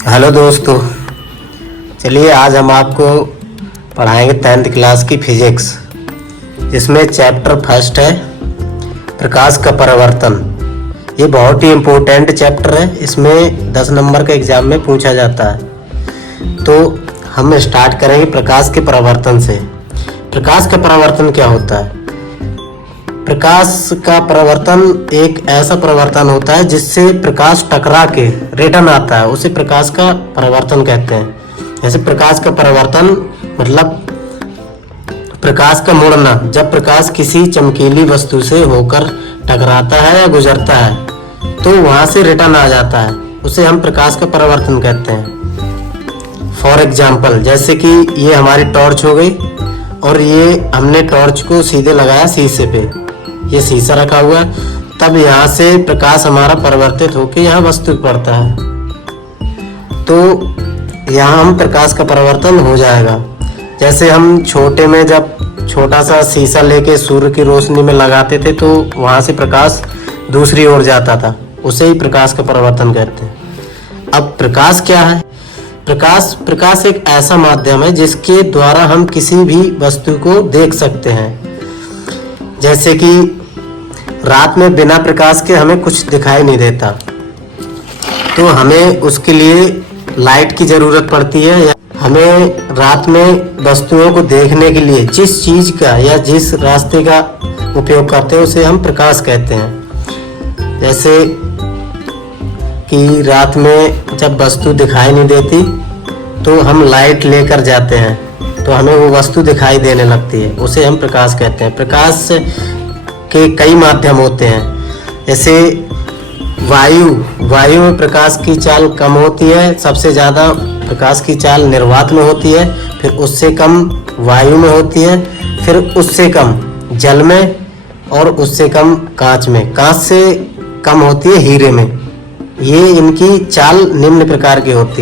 Hello दोस्तों, चलिए आज हम आपको पढ़ाएंगे 10th क्लास की फिजिक्स, जिसमें चैप्टर फर्स्ट है प्रकाश का परावर्तन। ये बहुत ही इम्पोर्टेंट चैप्टर है, इसमें 10 नंबर का एग्जाम में पूछा जाता है। तो हम स्टार्ट करेंगे प्रकाश के परावर्तन से। प्रकाश का परावर्तन क्या होता है? प्रकाश का परावर्तन एक ऐसा परावर्तन होता है जिससे प्रकाश टकरा के रिटर्न आता है, उसे प्रकाश का परावर्तन कहते हैं। जैसे प्रकाश का परावर्तन मतलब प्रकाश का मुड़ना, जब प्रकाश किसी चमकीली वस्तु से होकर टकराता है या गुजरता है तो वहां से रिटर्न आ जाता है, उसे हम प्रकाश का परावर्तन कहते हैं। फॉर एग्जाम्पल, जैसे कि ये हमारी टॉर्च हो गई और ये हमने टॉर्च को सीधे लगाया शीशे पे, ये शीशा रखा हुआ है, तब यहाँ से प्रकाश हमारा परिवर्तित होकर यहाँ वस्तु पर पड़ता है, तो यहाँ हम प्रकाश का परिवर्तन हो जाएगा। जैसे हम छोटे में जब छोटा सा शीशा लेके सूर्य की रोशनी में लगाते थे तो वहाँ से प्रकाश दूसरी ओर जाता था, उसे ही प्रकाश का परिवर्तन कहते हैं। अब प्रकाश क्या है? प्रकाश एक ऐसा माध्यम है जिसके द्वारा हम किसी भी वस्तु को देख सकते हैं। जैसे कि रात में बिना प्रकाश के हमें कुछ दिखाई नहीं देता, तो हमें उसके लिए लाइट की ज़रूरत पड़ती है। हमें रात में वस्तुओं को देखने के लिए जिस चीज़ का या जिस रास्ते का उपयोग करते हैं उसे हम प्रकाश कहते हैं। जैसे कि रात में जब वस्तु दिखाई नहीं देती तो हम लाइट लेकर जाते हैं तो हमें वो वस्तु दिखाई देने लगती है, उसे हम प्रकाश कहते हैं। प्रकाश के कई माध्यम होते हैं, जैसे वायु में प्रकाश की चाल कम होती है, सबसे ज़्यादा प्रकाश की चाल निर्वात में होती है, फिर उससे कम वायु में होती है, फिर उससे कम जल में और उससे कम कांच में, कांच से कम होती है हीरे में। ये इनकी चाल निम्न प्रकार की होती है।